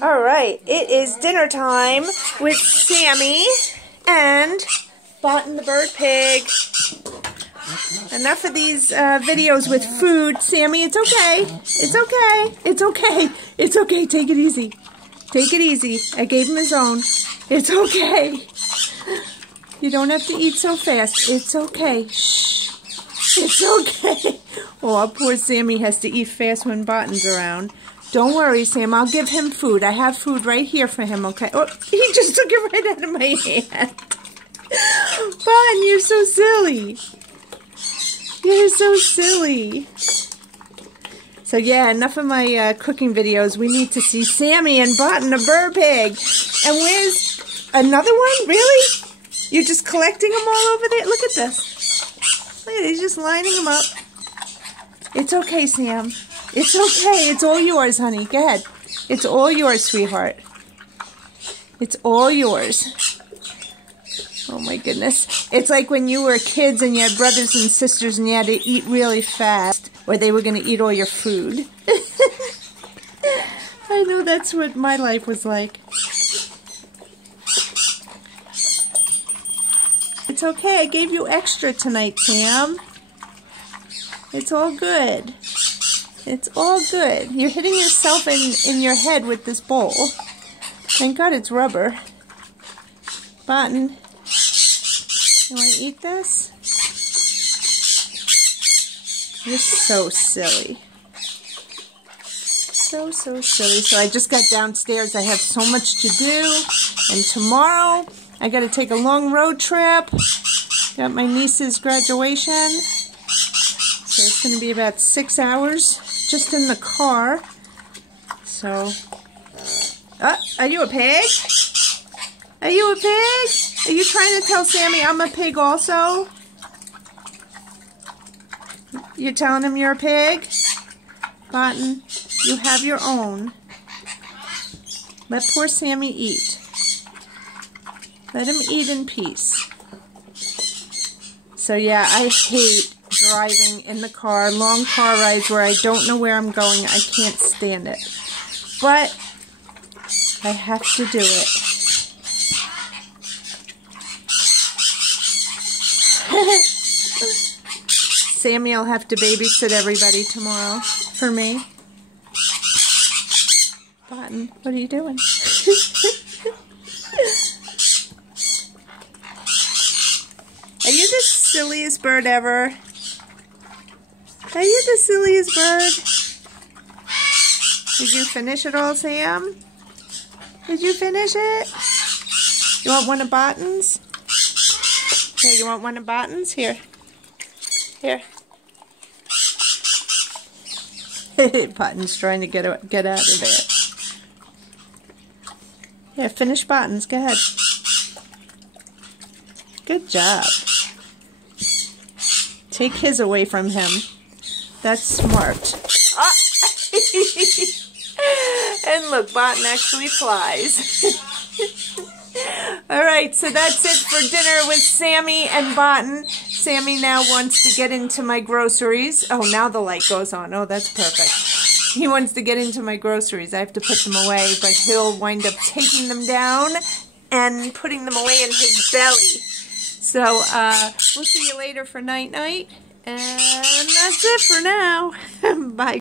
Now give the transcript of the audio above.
Alright, it is dinner time with Sammy and Botton the bird pig. Enough of these videos with food. Sammy, it's okay. It's okay. It's okay. It's okay. Take it easy. Take it easy. I gave him his own. It's okay. You don't have to eat so fast. It's okay. Shh. It's okay. Oh, poor Sammy has to eat fast when Botton's around. Don't worry, Sam. I'll give him food. I have food right here for him, okay? Oh, he just took it right out of my hand. Botton, you're so silly. You're so silly. So yeah, enough of my cooking videos. We need to see Sammy and Botton the bird pig. And where's another one? Really? You're just collecting them all over there? Look at this. Look at it. He's just lining them up. It's okay, Sam. It's okay. It's all yours, honey. Go ahead. It's all yours, sweetheart. It's all yours. Oh my goodness. It's like when you were kids and you had brothers and sisters and you had to eat really fast or they were going to eat all your food. I know that's what my life was like. It's okay. I gave you extra tonight, Sam. It's all good. It's all good. You're hitting yourself in your head with this bowl. Thank God it's rubber. Botton, you want to eat this? You're so silly. So silly. So I just got downstairs. I have so much to do. And tomorrow, I got to take a long road trip. Got my niece's graduation. So it's going to be about 6 hours just in the car. So, are you a pig? Are you a pig? Are you trying to tell Sammy I'm a pig also? You're telling him you're a pig? Botton, you have your own. Let poor Sammy eat. Let him eat in peace. So yeah, I hate driving in the car, long car rides where I don't know where I'm going. I can't stand it. But I have to do it. Sammy will have to babysit everybody tomorrow for me. Botton, what are you doing? Are you the silliest bird ever? Are you the silliest bird? Did you finish it all, Sam? Did you finish it? You want one of Botton's? Here, you want one of Botton's? Here. Here. Botton's trying to get out of there. Here, finish Botton's. Go ahead. Good job. Take his away from him. That's smart. Ah! And look, Botton actually flies. Alright, so that's it for dinner with Sammy and Botton. Sammy now wants to get into my groceries. Oh, now the light goes on. Oh, that's perfect. He wants to get into my groceries. I have to put them away, but he'll wind up taking them down and putting them away in his belly. So, we'll see you later for night-night. And that's it for now. Bye.